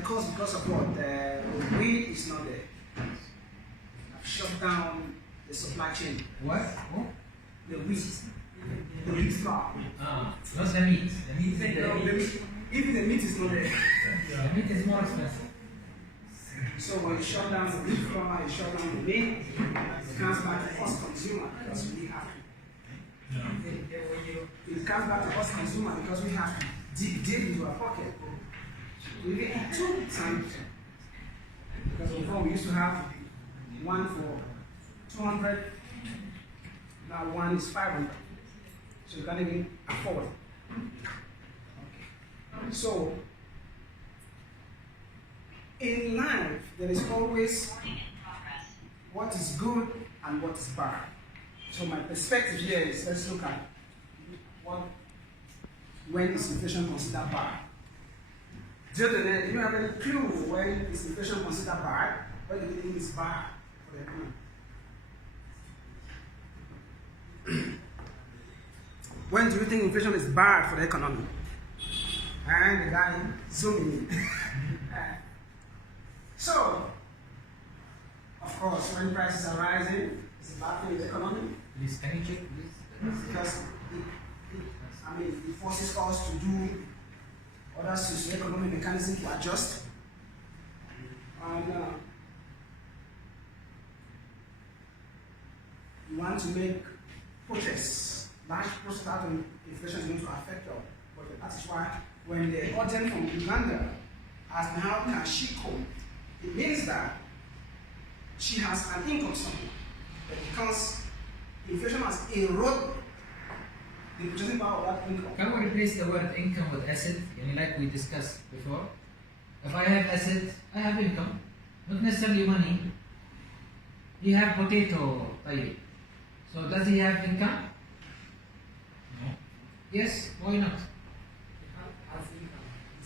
because of what? The wheat is not there. I've shut down the supply chain. What? Oh? The wheat. The wheat flour. Ah, not the meat. The meat is the meat. Even the meat is not there. The meat is more expensive. So when you shut down the wheat flour, you shut down the meat, it comes back to us consumer because we have to. It comes back to us consumer because we have to dig deep into our pocket. We get 2 times. Because before we used to have one for 200, now one is 500. So you can't even afford it. Okay. So in life, there is always what is good and what is bad. So my perspective here is, let's look at when is inflation considered bad. Do you have any clue when is inflation considered bad? What do you think is bad for the economy? When do you think inflation is bad for the economy? And the guy zooming in. So, of course, when prices are rising, it's a bad thing in the economy. Please, can you check, please? Because it forces us to do other socio-economic mechanisms to adjust. And you want to make protests. Large protests out of inflation is going to affect your budget. That is why when the audience from Uganda asked me how can she cope, it means that she has an income somewhere. But because inflation has eroded the purchasing power of that income. Can we replace the word income with asset? Like we discussed before. If I have asset, I have income. Not necessarily money. You have potato, طيب. So does he have income? No. Yes, why not?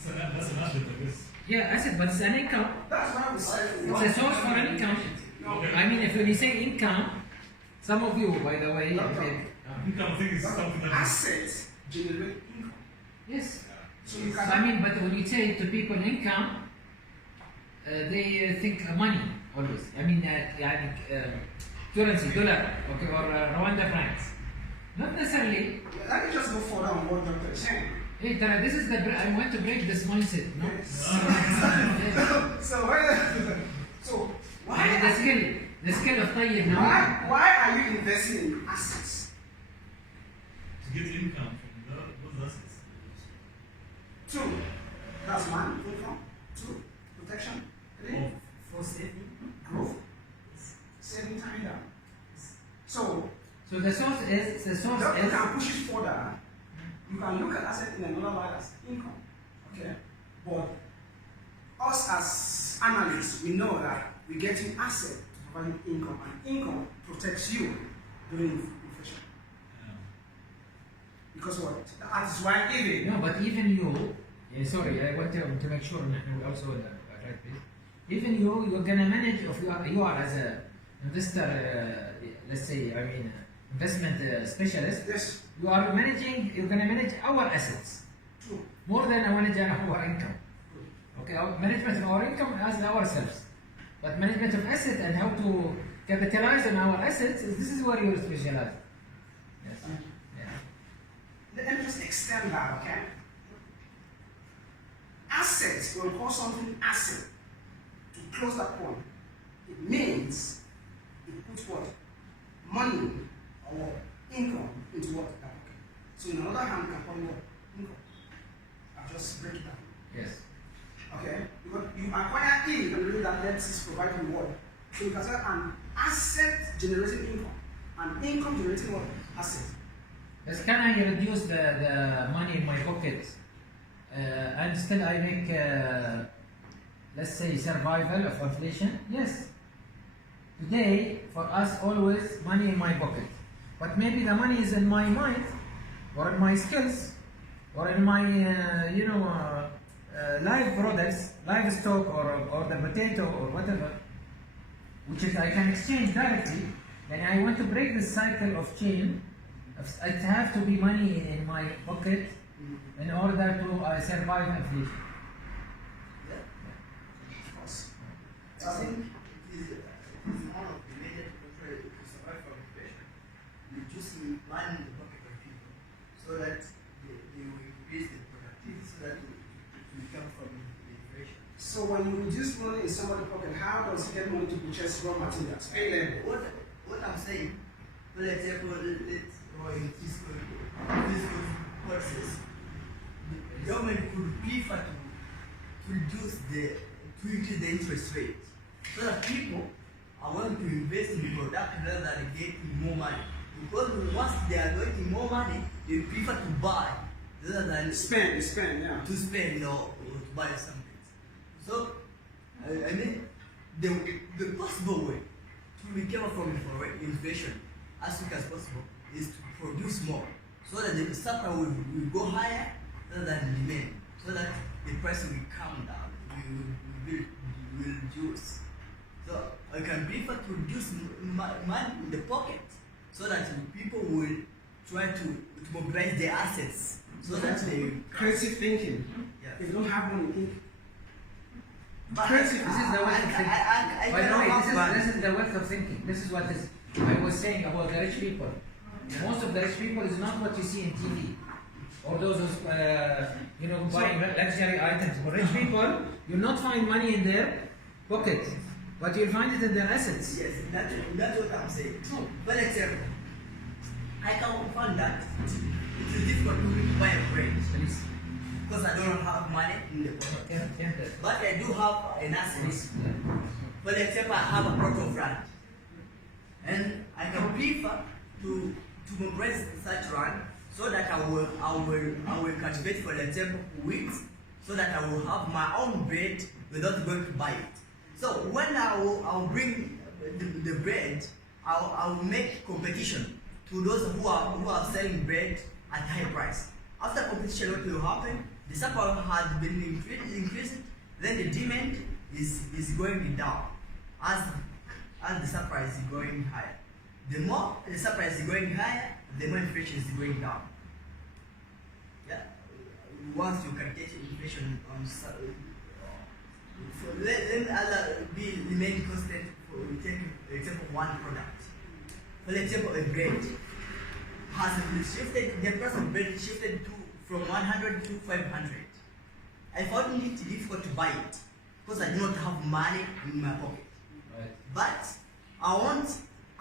That's an asset, I guess. Yeah, asset, but it's an income. That's why we say it's a source for an income. Okay. I mean, if when you say income, some of you, by the way, Income thing is something that assets generate income. yes. So you So, can. I mean, but when you say to people income, they think money always. I mean, currency, dollar, okay, or Rwanda francs. Not necessarily. Let me just go further on what Dr. is saying. Hey, Tara, this is the. I want to break this mindset. No. Yes. So why And the skill of tayyib now. why are you investing in assets? to get income from those assets. 2, that's 1, income. 2, protection. 3, for saving, growth, saving time down. So So the source is you can push it further. You can look at asset in another light as income. Okay? But us as analysts, we know that we're getting asset to provide income, and income protects you during inflation. Yeah. Because what? That is why even no, but even you. Sorry, I want to make sure we also right place. Even you're gonna manage. If you are as a investor, let's say, I mean, investment specialist. yes, You are managing. You're gonna manage our assets true. more than manage our income. Okay, our management of our income as ourselves, but management of asset and how to capitalize on our assets. This is where you're specialized. Yes. Yeah. Let me just extend that, okay? Assets, when we call something asset, to close that point, it means it puts what? Money or what? Income into what? That pocket. So in another hand, you can call it what? Income. I'll just break it down. Yes. Okay? Because you acquire it, and really that lets provide reward. So you can say an asset generating income. An income generating what? Asset. Yes, can I reduce the money in my pocket and still I make, let's say, survival of inflation? Yes. Today, for us, always money in my pocket. But maybe the money is in my mind, or in my skills, or in my, live products, livestock, or the potato, or whatever, which is I can exchange directly. And I want to break this cycle of chain. It has to be money in my pocket in order to survive inflation. I think it is one of the major control to survive from inflation. Reducing money in the pocket of people so that they will increase the productivity so that to come from the inflation. So when you reduce money in somebody's pocket, how does he get money to purchase raw materials? Pay them. What I'm saying, for example, let's go in fiscal policies. The government could prefer to reduce to increase the interest rate so that people are willing to invest in the product rather than getting more money. Because once they are getting more money, they prefer to buy rather than Spend, yeah. to spend or to buy something. So, I mean, the possible way to recover from inflation as quick as possible is to produce more so that the supply will go higher rather than demand, so that the price will come down, will reduce. So I can prefer to reduce money in the pocket so that people will try to mobilize their assets so that they Creative thinking. Yeah. If you don't have money, think. But This is the way of thinking. I By the way, cannot this is the way of thinking. This is what is I was saying about the rich people. Most of the rich people is not what you see in TV or those buying luxury items. For rich people, you'll not find money in their pocket, but you'll find it in their assets. Yes, that's what I'm saying. So, for example, I can find that it is difficult to buy a bread Please. because I don't have money in the pocket. But I do have an asset. For example, I have a plot of land, and I can prefer to mobilize such land so that I will cultivate, for example, wheat, so that I will have my own bread without going to buy it. So when I will bring the bread, I will make competition to those who are selling bread at high price. After competition, what will happen? The supply has been increased, then the demand is going down as the supply is going higher. The more the supply is going higher, the more inflation is going down. Yeah. Once you calculate inflation on let other be remain constant for take example one product. For example, a bread has shifted, the price of bread shifted from 100 to 500. I found it difficult to buy it because I do not have money in my pocket. Right. But I want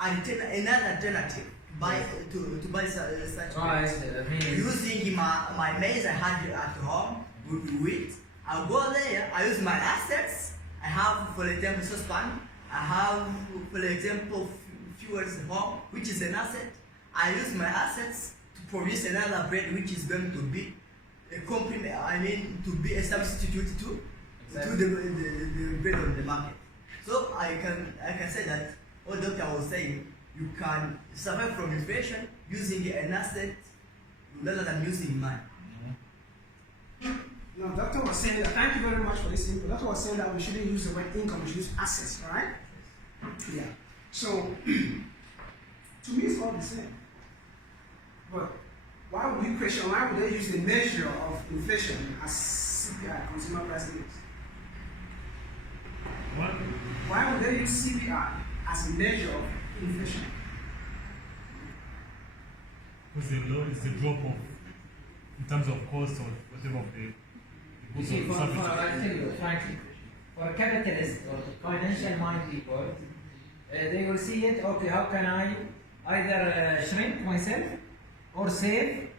another alternative to buy such Right. bread. Using my maize I had at home with wheat, I'll go there, I use my assets. I have, for example, saucepan. I have, for example, fuels at home, which is an asset. I use my assets to produce another bread, which is going to be a complement. I mean, to be a substitute to the bread on the market. So I can say that what Doctor was saying, you can survive from inflation using an asset rather than using money. No, Doctor was saying that, thank you very much for this input. Doctor was saying that we shouldn't use the word income, we should use assets, right? Yeah. So, to me it's all the same. But why would we question, why would they use the measure of inflation as CPI, Consumer Price Index? What? Why would they use CPI as a measure of inflation? Because it's the drop off in terms of cost or whatever of the You goods see, or I'll services. tell you frankly, for a capitalist or financial mind people, they will see it, okay, how can I either shrink myself or save,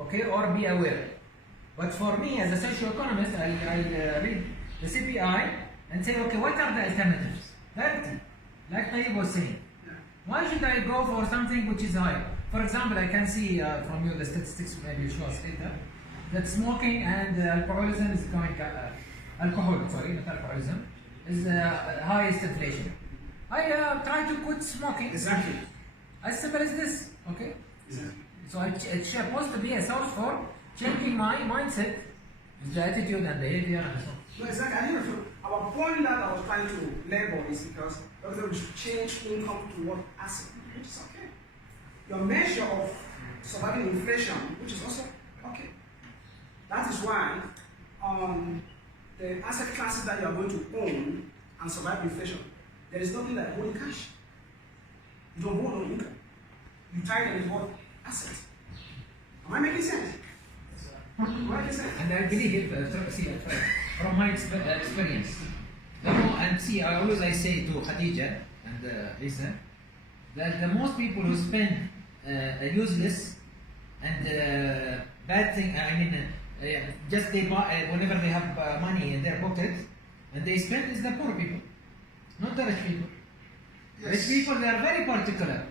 okay, or be aware. But for me, as a socio-economist, I read the CPI and say, okay, what are the alternatives? Directly, like Tayyip was saying. Why should I go for something which is higher? For example, I can see from you the statistics maybe show us later that smoking and alcoholism is going not alcoholism, is highest inflation. I try to quit smoking. Exactly. As simple as this, okay? Exactly. So it's supposed to be a source for changing my mindset, the attitude and behavior and so on. No, exactly. I think our point that I was trying to label is because we should change income to what asset, which is okay. Your measure of surviving inflation, which is also okay. That is why the asset classes that you are going to own and survive inflation. There is nothing like holding cash. You don't hold on income. You tie them with what? Asset. Am I making sense? And I believe, from my experience, the more, and see, I say to Khadija and Isa, that the most people who spend useless and bad thing, just they buy whenever they have money in their pocket, and they spend is the poor people, not the rich people. Yes. Rich people, they are very particular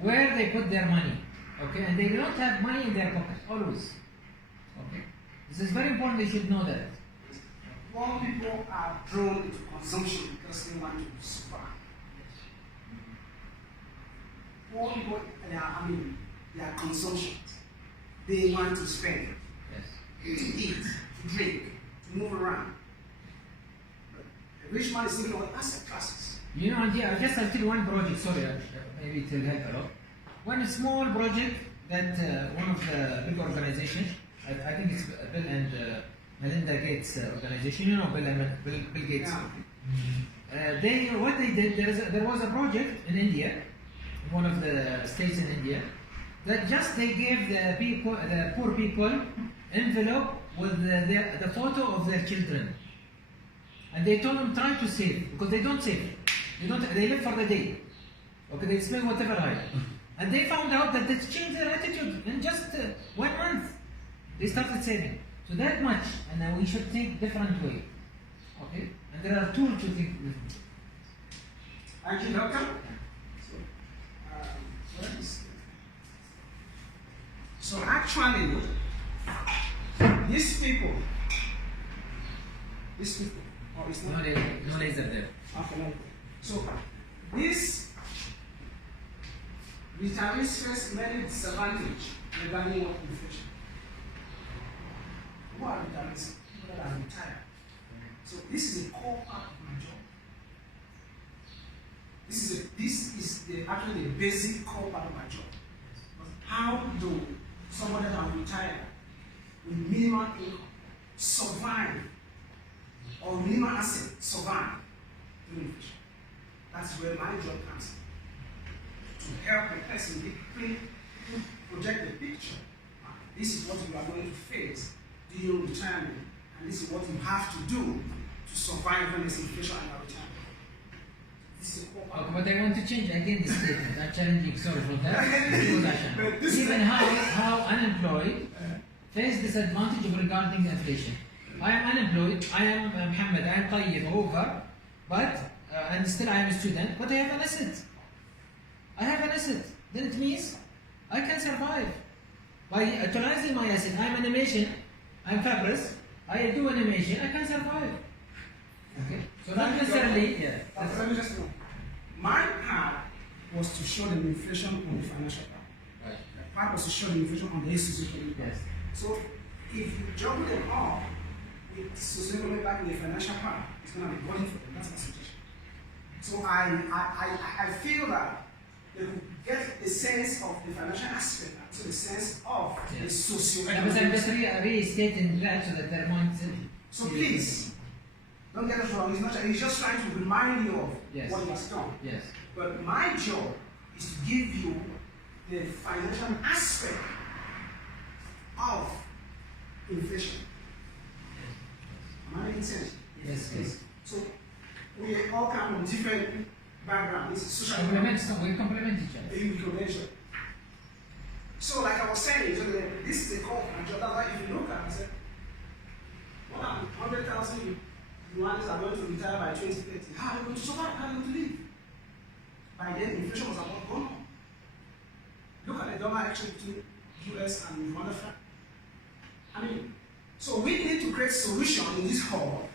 where they put their money, okay, and they don't have money in their pocket always. Okay, this is very important. They should know that. Poor people are drawn into consumption because they want to survive. Poor people, they are consumption. They want to spend, Yes. to eat, to drink, to move around. But a rich man is thinking about asset classes. You know, I'll tell you one project. Sorry, maybe it will help a lot. One small project that one of the big organizations, I think it's Bill and Melinda Gates organization. You know Bill Gates. Yeah. What they did, there was a project in India, one of the states in India, that just they gave the poor people, envelope with the photo of their children, and they told them try to save because they don't save, they live for the day, okay, they spend whatever I, and they found out that this changed their attitude in just 1 month. They started saving. So that much, and we should think different way, okay? And there are tools to think with. Thank you, Doctor. So actually, these people, oh, it's not. No laser there. Okay, no. So this retirees face many disadvantage regarding what inflation. Who are retirees? People that are retired. So this is a core part of my job. This is actually the basic core part of my job. But how do somebody that are retired with minimal income survive, or minimal asset survive during inflation? That's where my job comes in. To help the person project the picture. This is what you are going to face during retirement, and this is what you have to do to survive when there's inflation and retirement. This is a core part. Okay, but I want to change again the statement. I'm challenging, sorry for that. Even how unemployed face disadvantage regarding inflation. I am unemployed, I am Muhammad, I am Tayyib, over, but, and still I am a student, but I have an asset. I have an asset. Then it means I can survive. By utilizing my asset, I'm animation, I'm Fabrice, I do animation, I can survive. Okay? So not necessarily, yeah. Let me just know. My part was to show the inflation on the financial part. Right. The part was to show the inflation on the socioeconomic part. Yes. So if you juggle them all with socioeconomic back in the financial part, it's going to be burden for them. That's my suggestion. So I feel that they will get a sense of the financial aspect, so the sense of the Yeah, but I'm just socioeconomic. restating that so that their mindset. So please, don't get us wrong. He's just trying to remind you of Yes. what he has done. Yes. But my job is to give you the financial aspect of inflation. Am I making sense? Yes, yes. So we all come from different backgrounds. This is social We complement each other. information. So like I was saying, this is a call for my job. That's why if you look at it, I said, what are 100,000 Rwandans are going to retire by 2030? How are they going to survive? How are they going to live? By then, inflation was about gone on. Look at the dollar exchange between US and Rwanda franc. I mean, so we need to create solution in this hall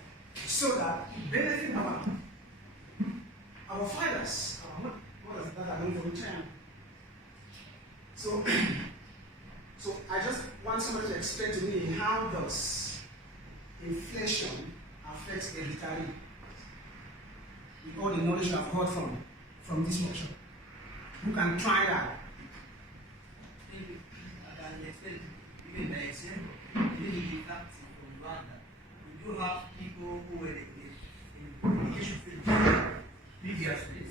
so that it benefit our fathers, our mothers that are going to return. So, so I just want somebody to explain to me how does inflation affect the retiree with all the knowledge I've got from this workshop. Who can try that? Maybe I can explain even by example. Even in the fact from Rwanda, we do have people who were in education previously,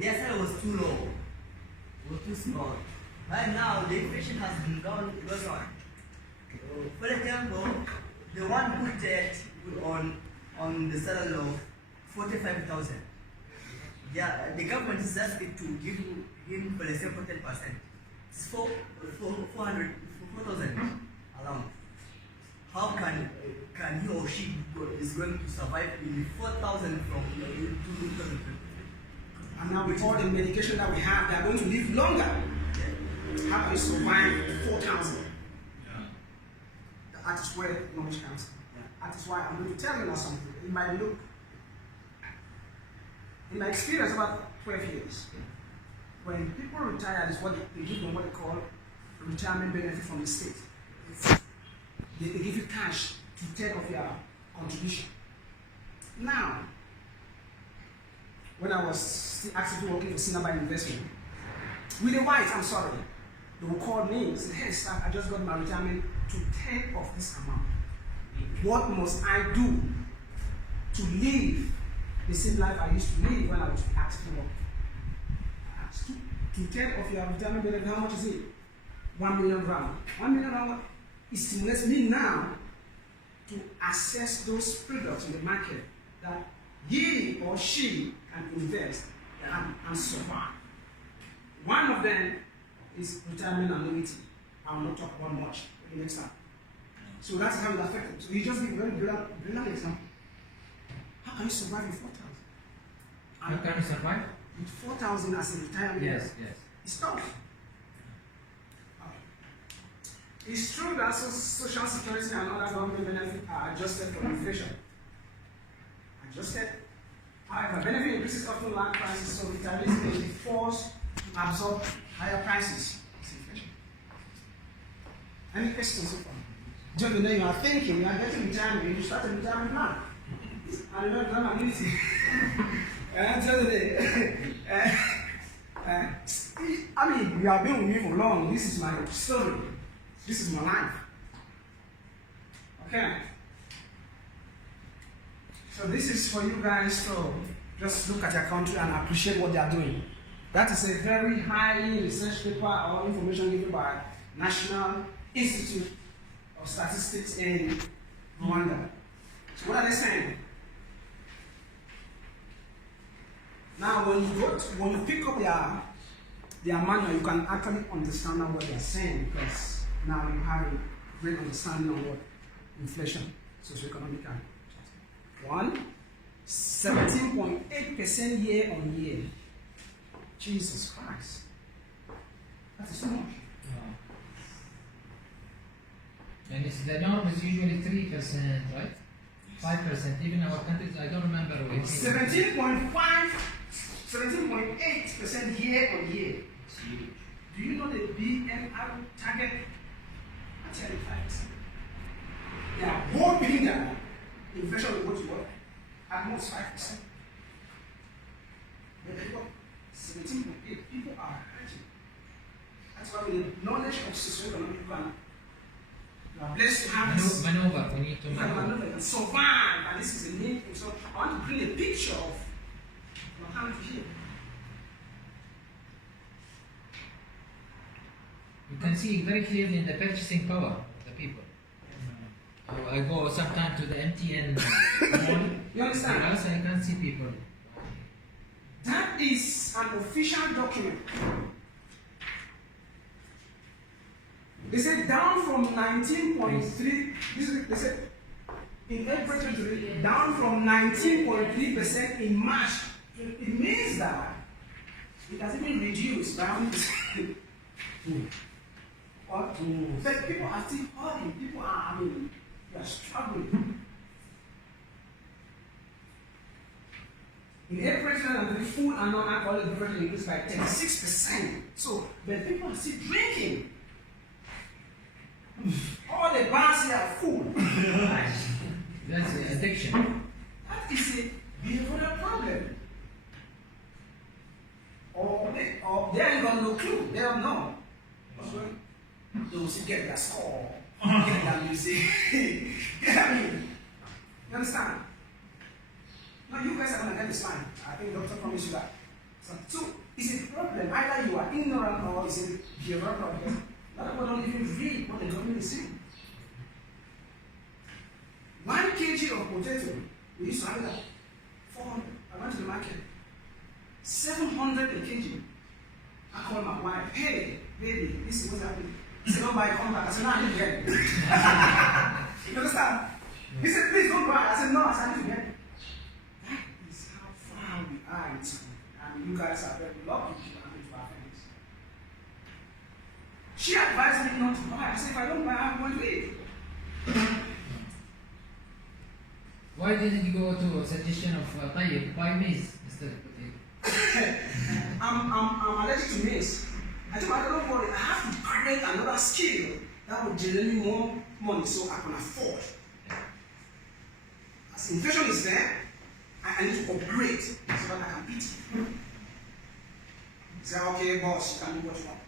their salary was too low, was too small. Right now, the inflation has been gone on. For example, the one put that on the salary of 45,000. Yeah, the government is asking to give him, for example, 10%. It's 4,000 allowance. How can he or she is going to survive in 4,000 from 2,000? And now with all the medication that we have, they are going to live longer. How can you survive 4,000? That is where knowledge comes. That is why I'm going to tell you now something. It might look, in my experience, about 12 years, when people retire, is what they give them what they call retirement benefit from the state. They give you cash to take off your contribution. Now, when I was still actively working for Cinema Investment, with the white, I'm sorry, they will call me and say, hey staff, I just got my retirement to take off this amount. What must I do to live the same life I used to live when I was actively working? To take off your retirement benefit, how much is it? 1 million rand. 1 million rand, it stimulates me now to assess those products in the market that he or she can invest and survive. One of them is retirement annuity. I will not talk about much the next time. So that's how it affects them. So you just give a very brilliant example. How can you survive with 4,000? How can you survive? With 4,000 as a retirement? Yes. It's tough. It's true that social security and other government benefits are adjusted for inflation. Adjusted. However, benefit increases often lag prices, so retirees may be forced to absorb higher prices. It's inflation. Any questions so far? Just the day you are thinking, you are getting retirement, you start a retirement plan. And you don't have annuity. Just the day. I mean, you have been with me for long. This is my story. This is my life. Okay? So this is for you guys to just look at your country and appreciate what they are doing. That is a very highly researched paper or information given by National Institute of Statistics in Rwanda. So what are they saying? Now when you pick up their manual, you can actually understand what they are saying, because now you have a great understanding of what inflation, socioeconomic and 17.8% year on year. Jesus Christ. That is too much. And the norm is usually 3%, right? 5%. Even our countries, I don't remember what 17.8% year on year. Do you know the BNR target? I tell you 5%. They are hoping that inflation will go to what? At most 5%. But people, 17.8, people are hurting. That's why with the knowledge of socioeconomic, you are blessed to have this maneuver. We need to maneuver and survive. And this is a need. So I want to bring a picture of your country here. You can see very clearly in the purchasing power of the people. I go sometimes to the MTN mall. You understand? Yes, I can see people. That is an official document. They said down from 19.3. They said in April 23, down from 19.3% in March. It means that it has even reduced by 1%. But people are still hurting. People are, they are struggling. In April 2003, food and non-alcoholic beverage increased by 36%. So, but people are still drinking. All the bars here are full. That's addiction. That is a behavioral problem. Or they ain't got no clue. They don't know. Those who get their score, get their music. You understand? No, you guys are going to get this fine. I think the doctor promised you that. So it's a problem. Either you are ignorant or it's a behavioral problem. A lot of people don't even read what the government is saying. 1 kg of potato, we used to have that 400. I went to the market, 700 a kg. I called my wife, hey, baby, this is what's happening. He said, don't buy, come back. I said, no, I need to get it. You understand? He said, please don't buy. I said, no, I need to get it. That is how far we are in school. And you guys are very lucky to have it to our friends. She advised me not to buy. I said, if I don't buy, I'm going to eat. Why didn't you go to a suggestion of Tayyip, buy maize instead of potato? I'm allergic to maize. I told my don't worry, I have to create another skill that will generate me more money so I can afford. As inflation is there, I need to upgrade so that I can beat it. Say, okay, boss, you can do what you want.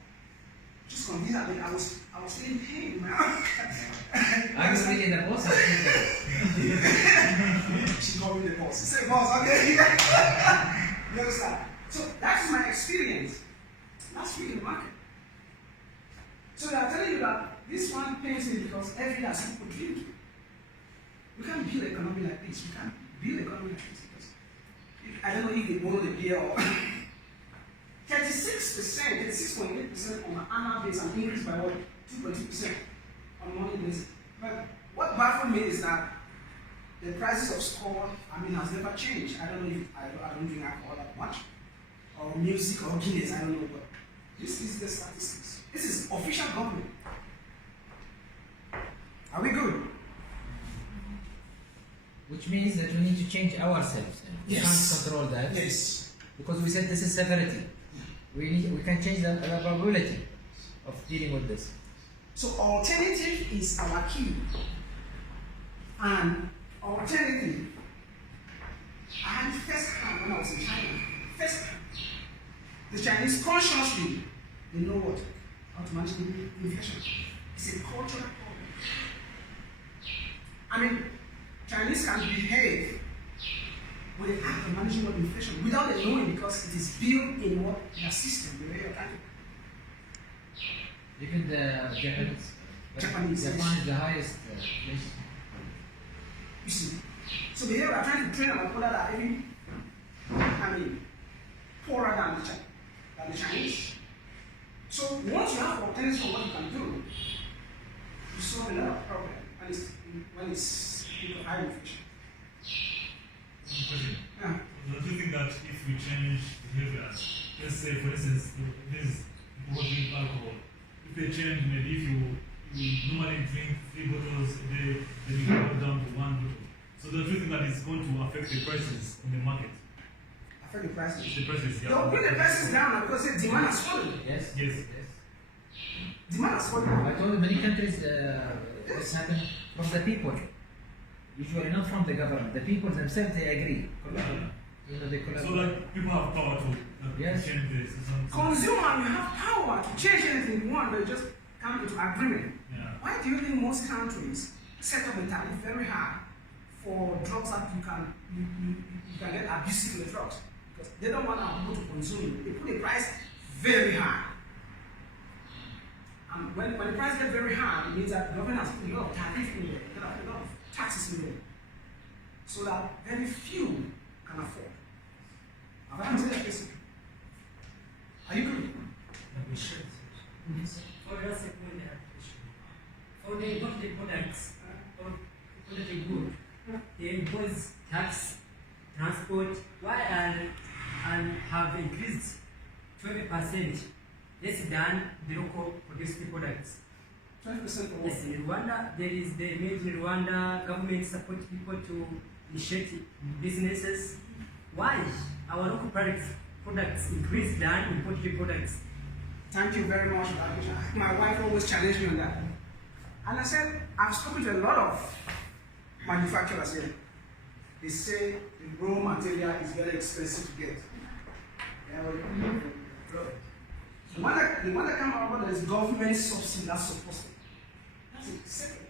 Just convince that I was feeling pain, man. I was really the boss. She called me the boss. She said, boss, okay. You understand? So that's my experience last week in the market. So they are telling you that this one pains me because every day some people drink. We can't build an economy like this. We can't build an economy like this because I don't know if they borrow the beer or 36%, 36.8% on an annual basis and increased by what? 2.2% on a monthly basis. But what baffled me is that the prices of Skol, has never changed. I don't know if I don't drink alcohol that much, or music or Guinness, I don't know, but this is the statistics. This is official government. Are we good? Which means that we need to change ourselves. We can't control that. Yes. Because we said this is severity. We can change the probability of dealing with this. So alternative is our key. And alternative, I had it first hand when I was in China. First hand. The Chinese consciously, they know what? How to manage inflation. It's a cultural problem. Chinese can behave with the act of managing what inflation without them knowing because it is built in what their system, the way of thinking. Even the Japanese. Japan is the highest inflation. You see. So here we are trying to train our people that are even, poorer than the Chinese. So once you have alternatives for what you can do, you solve a lot of problems when it's people high inflation. Yeah. Don't you think that if we change behavior, let's say for instance, this people drink alcohol, if they change, maybe if you normally drink 3 bottles a day, then you go down to 1 bottle. So don't you think that is going to affect the prices in the market? Affect the prices? The prices, yeah. They'll bring the prices down because the demand has fallen. Yes. Demand has fallen. I told you many countries this happened from the people. Usually not from the government. The people themselves, they agree. So like people have power to change this. Consumer, you have power to change anything you want, but you just come into agreement. Yeah. Why do you think most countries set up a tariff very high for drugs that you can get abusive in the drugs? Because they don't want our people to consume it. They put the price very high. And when the price gets very high, it means that the government has put a lot of tariff in there, a lot of taxes in there, so that very few can afford. Have I answered that question? Are you good? For the second question, for the imported products or quality good, they impose tax, transport, and have increased 20% less than the local produced products. 20% for what? Yes, in Rwanda, there is the made in Rwanda government support people to initiate businesses. Why our local products increase than imported products? Thank you very much for that question. My wife always challenged me on that. And I said, I've spoken to a lot of manufacturers here. They say the raw material is very expensive to get. The one that come out there is government subsidy that's supposed to. That's it. Second.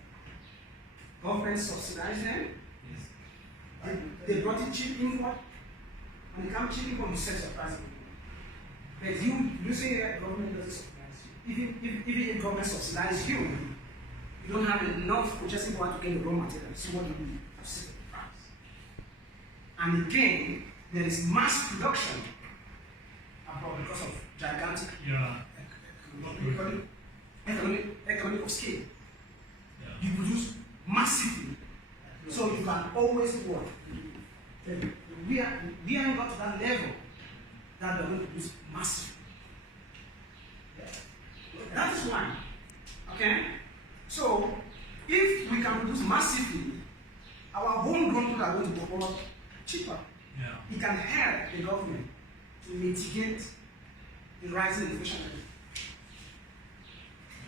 Government subsidizing. Yes. They brought it cheap import. When it comes cheap import, you set your price. But you say that government doesn't subsidize you. Even if government subsidizes you, you don't have enough purchasing power to get the raw materials. So what do you do? You set the price. And again, there is mass production abroad because of gigantic economic of scale. Yeah. You produce massively, so you can always work. We haven't got to that level that we're going to produce massively. That is one. Okay? So, if we can produce massively, our homegrown people are going to perform cheaper. Yeah. It can help the government to mitigate the rising inflation rate.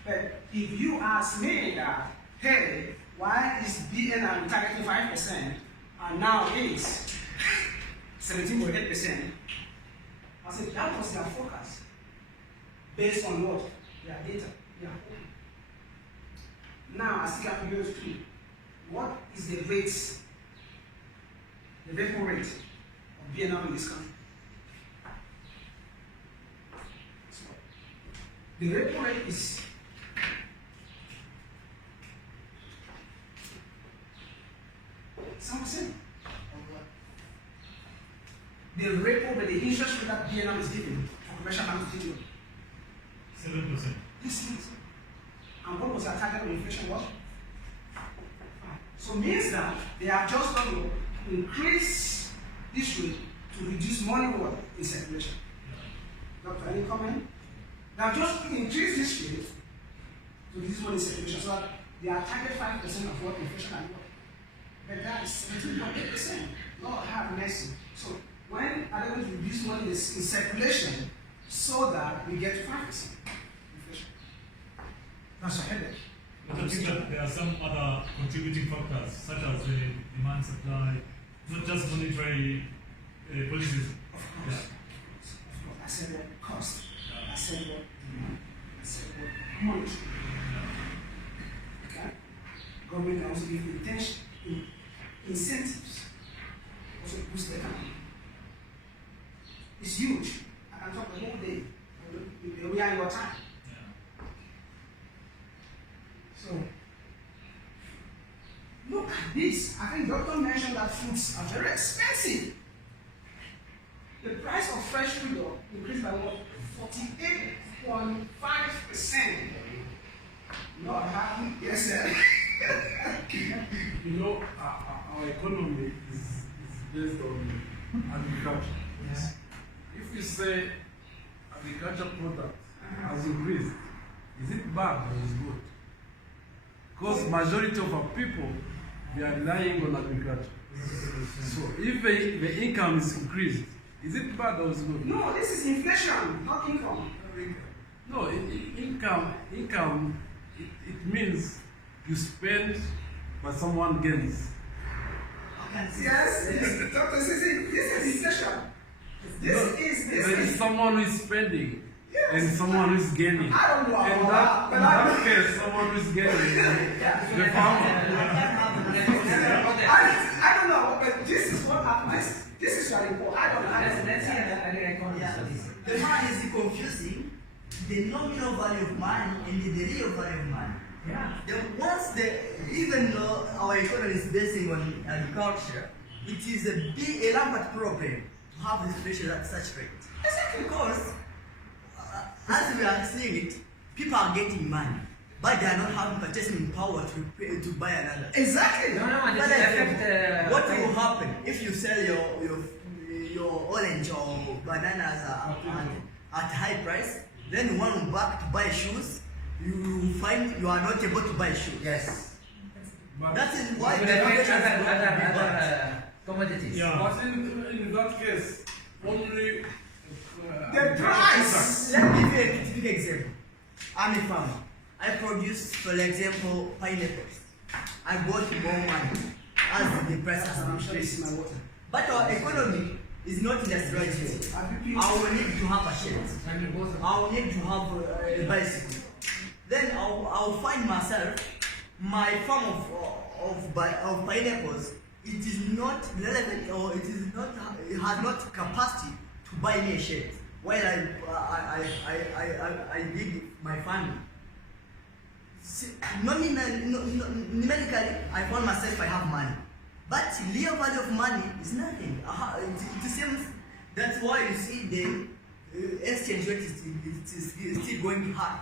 But if you ask me that, hey, why is BNI targeting 5% and now it's 17.8%? I said that was their focus based on what? Their data. Their own. Now I still have to go through what is the rates, the repo rate of BNI in this country. So, the repo rate is 7%. The repo rate, the interest rate that BNI is giving for commercial banks is 7%. Yes. And what was their target on inflation? What? So means that they have just got to increase this rate to reduce money what in circulation. Doctor, any comment? They have just increased this rate to reduce money in circulation so that they are target 5% of what inflation and what. But that is 17.8%. Lord have mercy. So when are they going to reduce money in circulation so that we get 5% inflation? That's a headache. But I think that there are some other contributing factors, such as the demand supply, not just monetary policies. Of course. Of course. I said what cost. I said what demand. I said what monetary. Okay? Government can also give incentives. Also boost the economy. It's huge. I can talk the whole day. We are in your time. So, look at this. I think Doctor mentioned that fruits are very expensive. The price of fresh fruit increased by what? 48.5%. Not happy? Yes, sir. You know, our economy is based on agriculture. Yes. If you say agriculture product has increased, is it bad or is it good? Because majority of our people, they are relying on agriculture. So if the income is increased, is it bad or is it good? No, this is inflation, not income. No, income, it means you spend, but someone gains. Yes, Doctor, this is inflation. There is someone who is spending. Yes. And someone who is gaining. I don't know In about that case, someone who is gaining, the farmer. I don't know, but this is what happens. This is your report. I don't know. Let's see an economist studies. The man is confusing the nominal value of money and the real value of money. Yeah. Even though our economy is based on agriculture, it is a rampant problem to have inflation at such rate. Exactly. Because as we are seeing it, people are getting money, but they are not having purchasing power to buy another. Exactly. No, it But affect, what will happen if you sell your orange or bananas at high price? Then one will back to buy shoes. You find you are not able to buy shoes. Yes. That is why It the will affect inflation is going to be bad. other commodities. Yeah. But in that case, only The price. Let me give you a typical example. I'm a farmer. I produce, for example, pineapples. I got more money as the price has I'm sure this is my increased. water. But our economy is not industrialized. I will need to have a shed. I will need to have a bicycle. Then I'll find myself, my farm of pineapples it is not relevant, or it is not, it has not capacity to buy me a shirt while I did my family. Numerically, I found myself I have money, but real value of money is nothing. It seems that's why you see the exchange rate is still going high.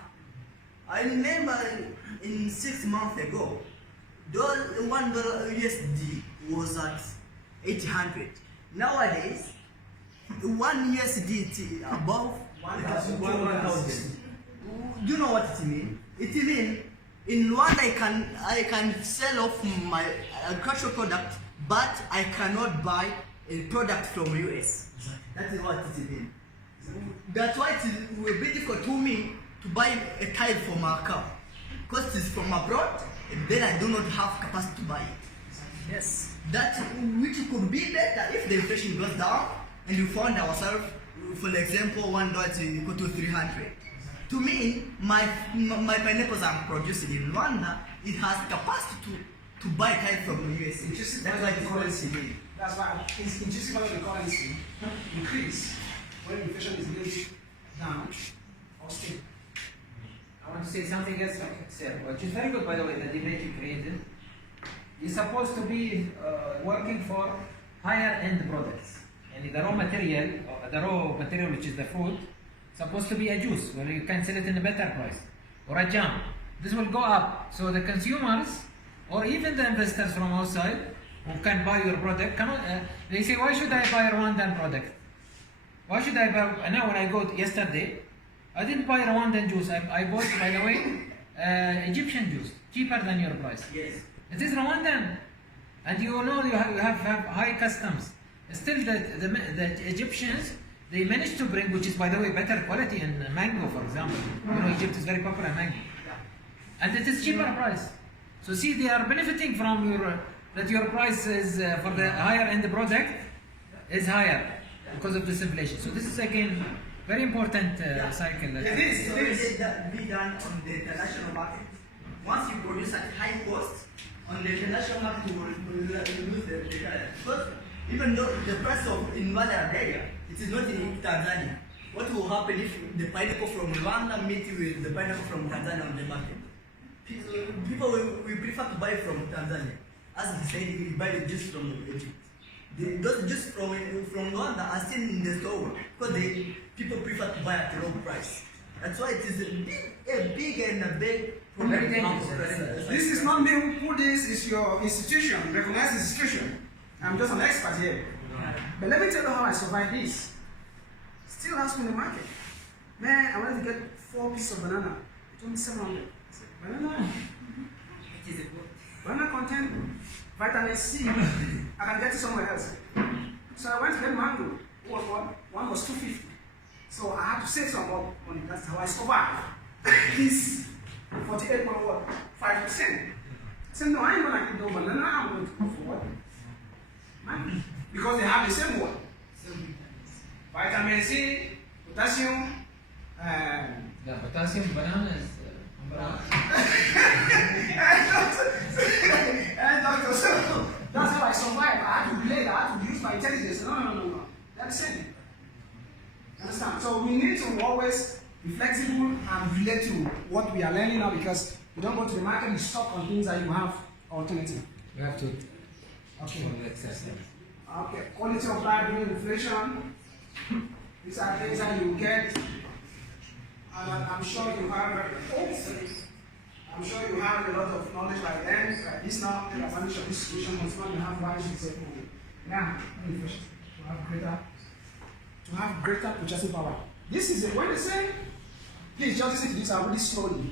I remember in 6 months ago, $1 USD was at 800. Nowadays, 1 USD above 1,000. Do you know what it means? It means in Rwanda I can sell off my agricultural product, but I cannot buy a product from US. That is what it means. That's why it will be difficult to me to buy a tile for my car, because it's from abroad, and then I do not have capacity to buy it. Yes, that which could be better if the inflation goes down and we found ourselves, for example, $1 is equal to 300. To me, my pineapples I'm producing in Rwanda, it has capacity to buy tile from the US. That's why the currency means. That's why it's intrinsic value of the currency increase when inflation is going down or stable. I want to say something else, sir, which is very good, by the way, the debate you created. You're supposed to be working for higher end products. And the raw material, which is the food, supposed to be a juice where you can sell it in a better price, or a jam. This will go up. So the consumers, or even the investors from outside, who can buy your product, cannot, they say, why should I buy a Rwandan product? Why should I buy, now when I go yesterday, I didn't buy Rwandan juice, I bought, by the way, Egyptian juice, cheaper than your price. Yes. It is Rwandan, and you know you have high customs. Still, the Egyptians, they managed to bring, which is, by the way, better quality in mango, for example. You know, Egypt is very popular in mango. And it is cheaper price. So see, they are benefiting from that your price is, for the higher end product, is higher because of this inflation. So this is, again, very important cycle. It is be done on the international market. Once you produce at high cost, on the international market, you will lose the currency. Because even though the price of in Rwanda area, it is not in Tanzania. What will happen if the pineapple from Rwanda meet with the pineapple from Tanzania on the market? People will prefer to buy from Tanzania. As he said, we buy the juice from Egypt. Those juice from Rwanda are still in the store because people prefer to buy at a low price. That's why it is a big problem. This is not me who put this, it's your institution, recognized institution. I'm just an expert here. But let me tell you how I survived this. Still ask me in the market. Man, I wanted to get 4 pieces of banana. It told me 700. I said, banana? It is a good. Banana content vitamin C. I can get it somewhere else. So I went to get mango. One was 250. So I had to save some more money. That's how I survived. This 48.5%. I said, no, I ain't gonna eat no banana. I'm going to go for what? Man. Because they have the same one. Vitamin C, potassium, The potassium banana is and Dr. So that's how I survived. I had to relate, I had to use my intelligence. No. They're the same. Understand? So we need to always be flexible and relate to what we are learning now, because you don't go to the market, you stop on things that you have alternative. you have to Okay. access them. Okay. Quality of life during inflation. These are things that you get. And I'm sure you have I'm sure you have a lot of knowledge by then. Like this now, the advantage of this situation was not you have values to say, now inflation to have greater purchasing power. This is when they say, please just listen to this, I'll read this slowly.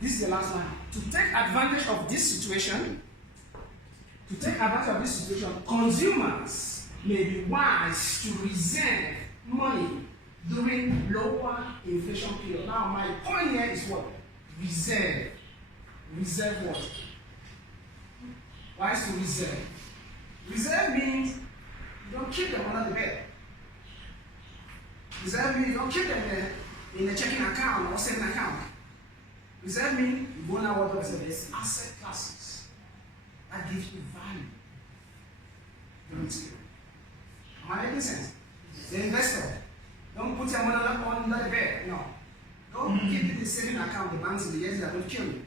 This is the last line. To take advantage of this situation, consumers may be wise to reserve money during lower inflation period. Now, my point here is what? Reserve. Reserve what? Wise to reserve. Reserve means you don't keep them under the bed. Reserve means you don't keep them there in a checking account or saving account. Reserve means you go now what there's asset classes that gives you value. during this period. Am I making sense? The investor, don't put your money under the bed. No. Don't keep it in the saving account, the banks in the years that don't kill you.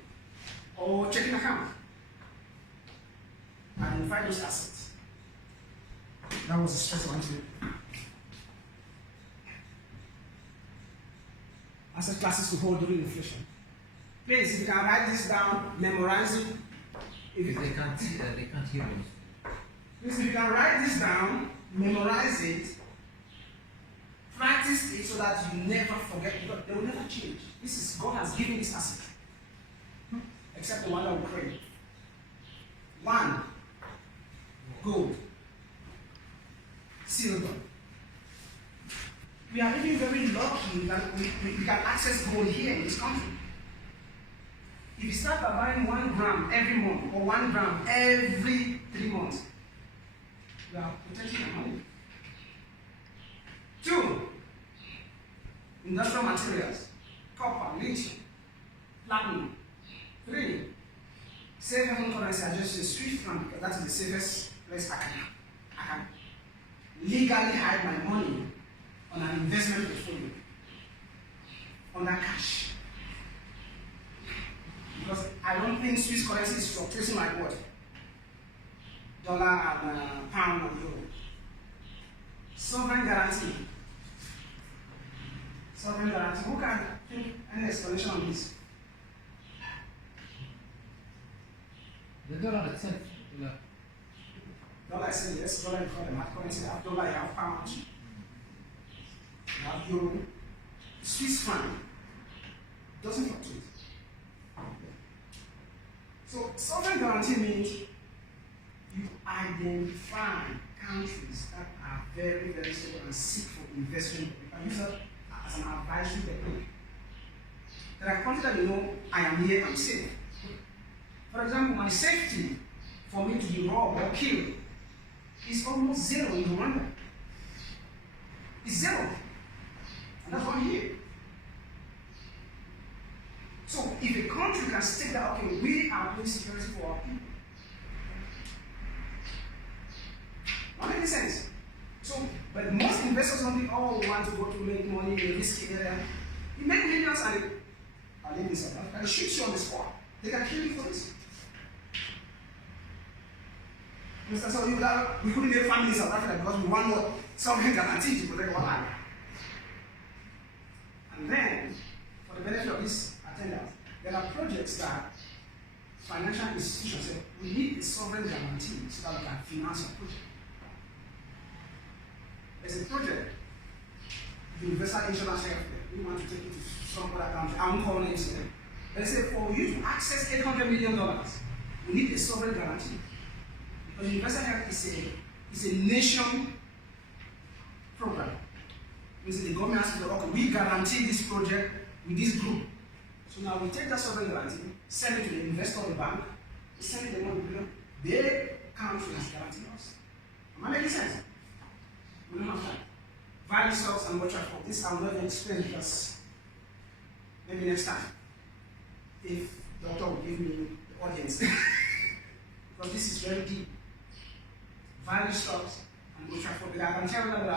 Or checking account. Identify those assets. That was the stress I wanted to do. Asset classes to hold during inflation. Please, if you can write this down, memorize it. If they can't hear me. Please, if you can write this down, memorize it, practice it so that you never forget, because they will never change. This is God has given this asset. Except the one that we crave. 1. Gold. Silver. We are really very lucky that we can access gold here in this country. If you start by buying 1 gram every month or 1 gram every 3 months, you are protecting your money. 2. Industrial materials, copper, lithium, platinum. 3. Safe haven currency, I just use Swiss franc because that is the safest place I can legally hide my money on an investment portfolio, under cash. Because I don't think Swiss currency is fluctuating like what? Dollar and pound and euro. Sovereign guarantee. Sovereign guarantee. Who can think any explanation on this? The dollar itself. Dollar is yes, dollar is called the hard currency. You have dollar, you have pound, you have euro. Swiss franc doesn't fluctuate. So sovereign guarantee means you identify countries that are very, very stable and seek for investment. You can use that as an advisory technique. There are countries that you know, I am here, I'm safe. For example, my safety for me to be robbed or killed is almost 0 in Rwanda. It's 0. And that's why I'm here. So if a country can state that, okay, we are doing security for our people. Not making sense. So, but most investors don't think, oh, we want to go to make money in a risky area. You make millions and I live in South Africa, and shoot you on the spot. They can kill you for this. So we couldn't get family in South Africa because we want more sovereign guarantee to protect our land. And then, for the benefit of these attendants, there are projects that financial institutions say, we need a sovereign guarantee so that we can finance a project. There's a project, the Universal Insurance Healthcare. We want to take it to some other country. I won't call names here. They say, for you to access $800 million, we need a sovereign guarantee. Because Universal Health is a nation program. Means the government has to say, okay, we guarantee this project with this group. So now we take that sovereign guarantee, send it to the investor or the bank, we send it the money, their country has guaranteed us. Am I making sense? We don't have time. Value stocks and watch out for this. I'm not going to explain because maybe next time, if the doctor will give me the audience. Because this is very deep. Value stocks and watch out for. I can tell you that there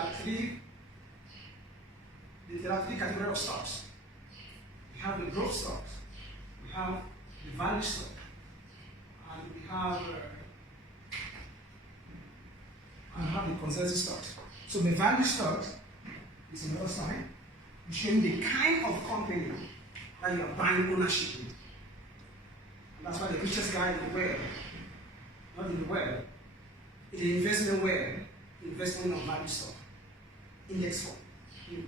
are three categories of stocks. We have the growth stocks, we have the value stock, and we have the consensus stocks. So the value stocks is another slide, showing the kind of company that you are buying ownership in. And that's why the richest guy in the world, not in the world, in the investment world, investment on value stock, index fund.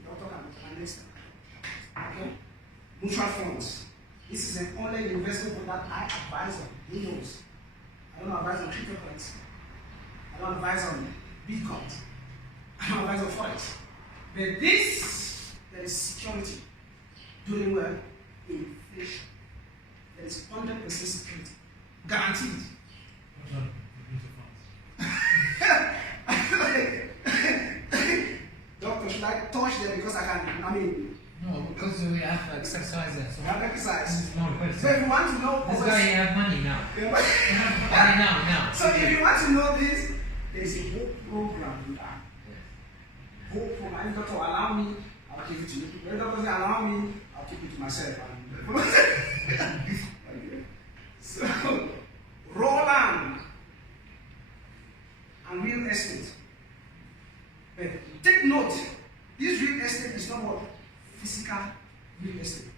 I'll talk about that next time. Okay? Mutual funds. This is an online investment fund that I advise on. Who knows? I don't advise on cryptocurrency. I don't advise on Bitcoin. I don't advise on Forex. But this, there is security. Doing well, inflation. There is 100% security. Guaranteed. Doctor, should I touch them because No, because we have exercises. So we have exercise. No, So if you want to know this guy have money now. Yeah, Money now. so if you want to know this, there's a book hope for my doctor will allow me, I'll keep it to you. When doctor doesn't allow me, I'll keep it to myself. So, raw land and real estate. But take note, this real estate is not what physical real estate.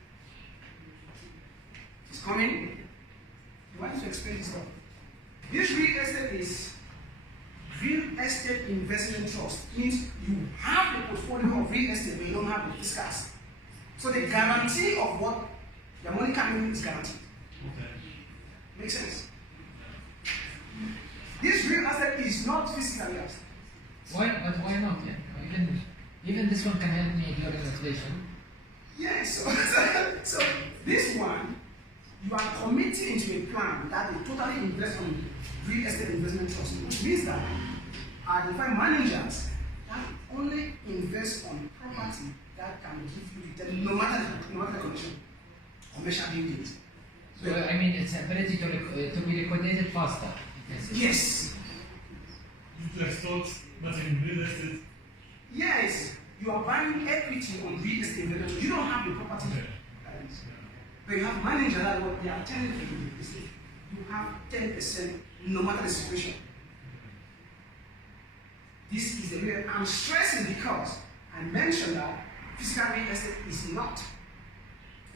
It's coming. I want to explain this one. This real estate is real estate investment trust. It means you have the portfolio of real estate, but you don't have the fiscal asset. So the guarantee of what the money coming in is guaranteed. Okay. Makes sense? This real estate is not physical asset. Why not? Yeah. Even this one can help me during inflation. Yes. So this one, you are committing into a plan that will totally invest on real estate investment trust. Which means that identify managers that only invest on property that can give you return no matter the condition. Commercial buildings. So I mean, its ability to be liquidated faster. Yes. It's like stocks, but in real estate. Yes. You are buying equity on real estate investment. You don't have the property. Okay. But you have managers that what they are telling you is you have 10% no matter the situation. This is the way I'm stressing because I mentioned that physical real estate is not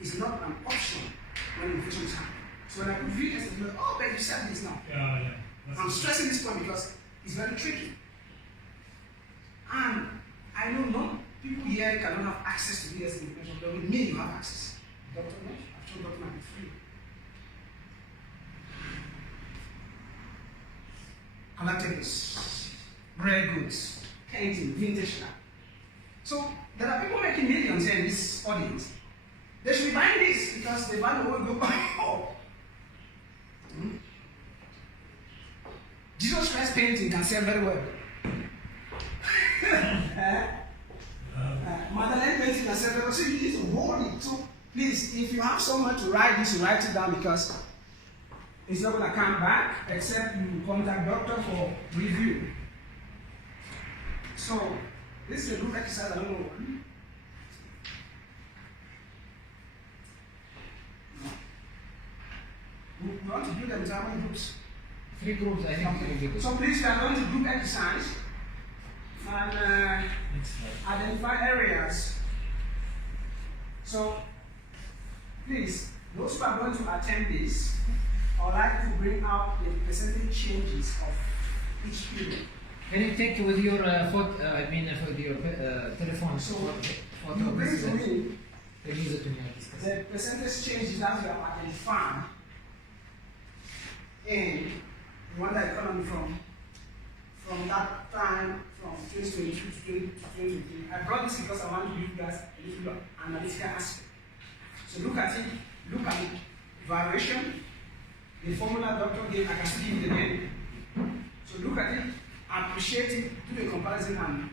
an option when inflation is happening. So when I put real estate, like, oh, but you said this now. Yeah. I'm stressing this point because it's very tricky. And I know not people here cannot have access to real estate information, but with me you have access. Doctor, no? I've shown Dr. Matt free. Collectibles, rare goods, painting, vintage now. So there are people making millions here in this audience. They should be buying this because the value will go up. Jesus Christ painting can sell very well. Madeleine painting can sell very well. So you need to hold it. So please, if you have someone to write this, write it down because it's not going to come back except you contact doctor for review. So this is a group exercise. I don't know. We want to do them in how many groups? 3 groups, I think. Okay. So please, we are going to group exercise and identify areas. So please, those who are going to attend this, I would like to bring out the percentage changes of each period. Can you take with your with your telephone? So photo you bring to me They use it to me. the percentage changes that we have identified in Rwanda economy from that time, from 2022 to 2023. I brought this because I want to give you guys a little analytical aspect. So look at it, variation, the formula doctor gave, I can still give it again. So look at it, appreciate it, do the comparison, and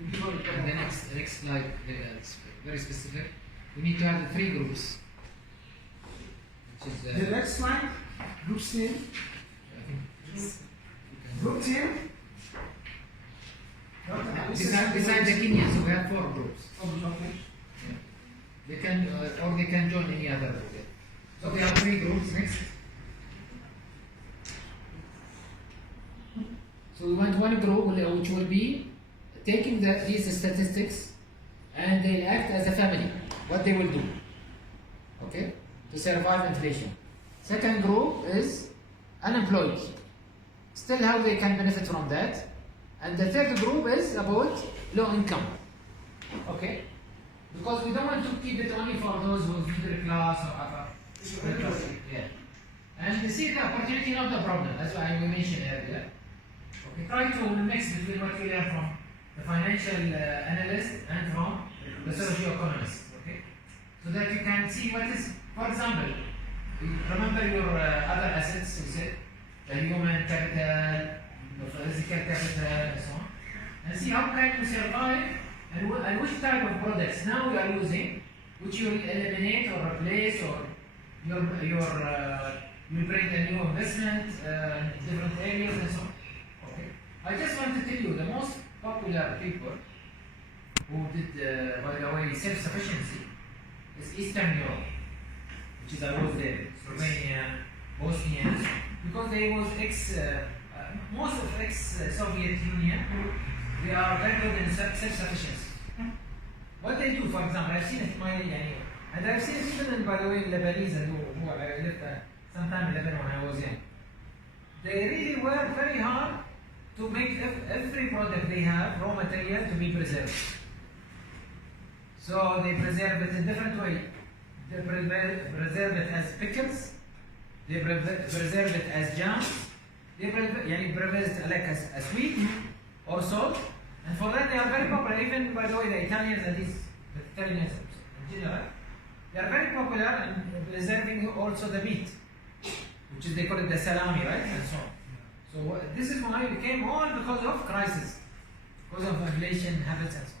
we'll give all the And the next slide, it's very specific. We need to have the 3 groups. Which is, the next slide, group team. Group team. Besides the Kenyans, we have 4 groups. Okay. They can, or they can join any other group. So we have 3 groups next. So we want one group which will be taking these statistics and they act as a family. What they will do, okay, to survive inflation. Second group is unemployed. Still how they can benefit from that. And the third group is about low income. Okay? Because we don't want to keep it only for those who are middle class or upper. Yeah. And you see the opportunity, not the problem, as I mentioned earlier. Okay, try to mix between what we learn from the financial analyst and from the socio-economist. Okay? So that you can see what is, for example, remember your other assets, you said, the human capital, the physical capital, and so on. And see how can you survive and which type of products now you are using, which you will eliminate or replace, or you bring a new investment in different areas and so on. Okay. I just want to tell you the most popular people who did, by the way, self-sufficiency is Eastern Europe, which is I was there, Romania, Bosnia, because they was most of ex-Soviet Union, they are very good in self-sufficiency. What they do, for example, I've seen it in my area, and I've seen it even in, by the way, Lebanese, who I lived sometime in Lebanon when I was young. They really work very hard to make every product they have, raw material, to be preserved. So they preserve it in different way. They preserve it as pickles, they preserve it as jams, they preserve it like a sweet or salt, and for that they are very popular. Even, by the way, the Italians and these Mediterraneans in general, they are very popular in preserving also the meat, which is, they call it the salami, right, and so on. So this is why it came all because of crisis, because of inflation habits and so on.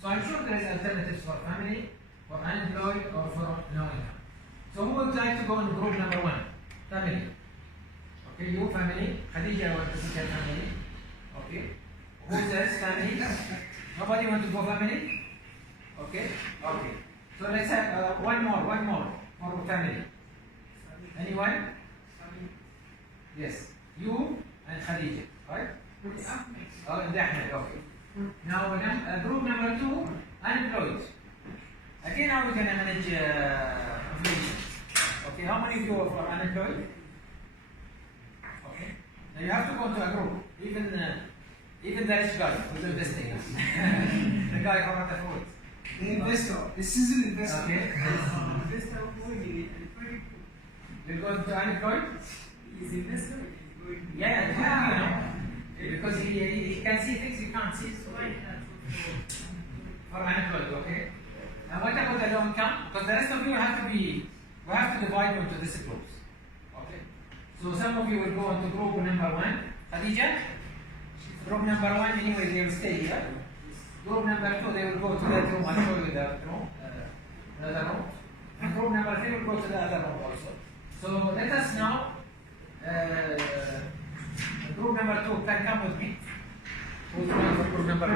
So I'm sure there is alternatives for family, for unemployed, or for no income. So who would like to go in group number 1? Family. Okay, you family. Khadija wants to say family. Okay. Who says family? Nobody want to go family? Okay. Okay. So let's have one more for family. Anyone? Yes. You and Khadija, right? Oh, and Ahmed, okay. Now, group number 2, unemployed. Again, how we can manage inflation? Okay, how many of you are unemployed? Okay. Now you have to go to a group. Even the rich guy who's investing. The guy who got the food. The investor, the seasoned investor. Okay. Investor going You go to unemployed? is investor going. Yeah, because he can see things you can't see. So for unemployed, okay. Now what about the low income? Because the rest of you we have to divide you into these groups. Okay. So some of you will go into group number 1. Khadija? Group number 1, anyway, they will stay here. Group number 2, they will go to that room. I'll show you the room, another room. And group number 3 will go to the other room also. So let us now, group number 2 can come with me. Who's going for group number 2?